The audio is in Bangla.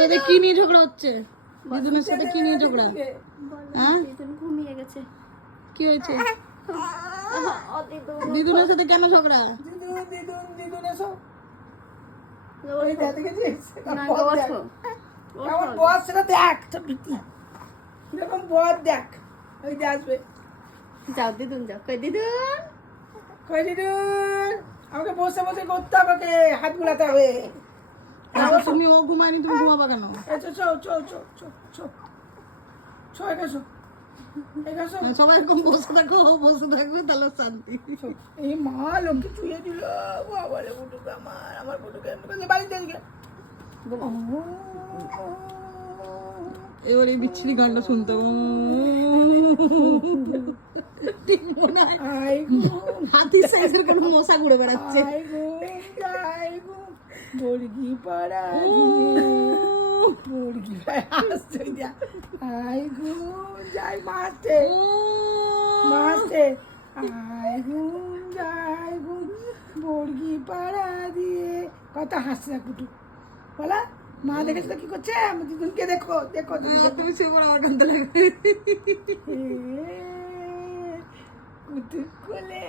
তোদের কি নিয়ে ঝগড়া হচ্ছে? দিদুনের সাথে কি নিয়ে ঝগড়া? হ্যাঁ ঘুমিয়ে গেছে। কি হয়েছে? দিদুনের সাথে কেন ঝগড়া? দিদুন এসো। ওই দেখেছিস? না বদ দেখ। ওঠো কেমন বদ সেটা দেখ। যেরকম বদ দেখ। ওই যে আসবে। যাও দিদুন যাও। কই দিদুন? কই দিদুন? আমাকে বসে বসে করতে হবে, আমাকে হাত বুলাতে হবে। তুমি ও ঘুমায়নি, তুমি ঘুমাবা কেন? চো চো চো চো চো চো চো এসো এসো। সবাই এরকম বসে থাকো, ও বসে থাকবে, তাহলে শান্তি। এই মা লোককে চুয়ে দিল। বাবারে বুটুকে আমার বুটুকে বাড়িতে আজকে। এবার এই বিচ্ছিরি গানটা শুনতে ঠিক মনে হয় হাতির সাইজের কোনো মশা ঘুরে বেড়াচ্ছে। মুরগি পাড়া মুরগি আসছে আই ঘুম যাই মারতে মারতে আই ঘুম যাই ঘুম মুরগি পাড়া দিয়ে কত হাসছে কুটু বলা। মা দেখেছো কি করছে? আমার দিদুনকে দেখো দেখো তুমি সে আমার কান্দে লাগবে। কুটু কোলে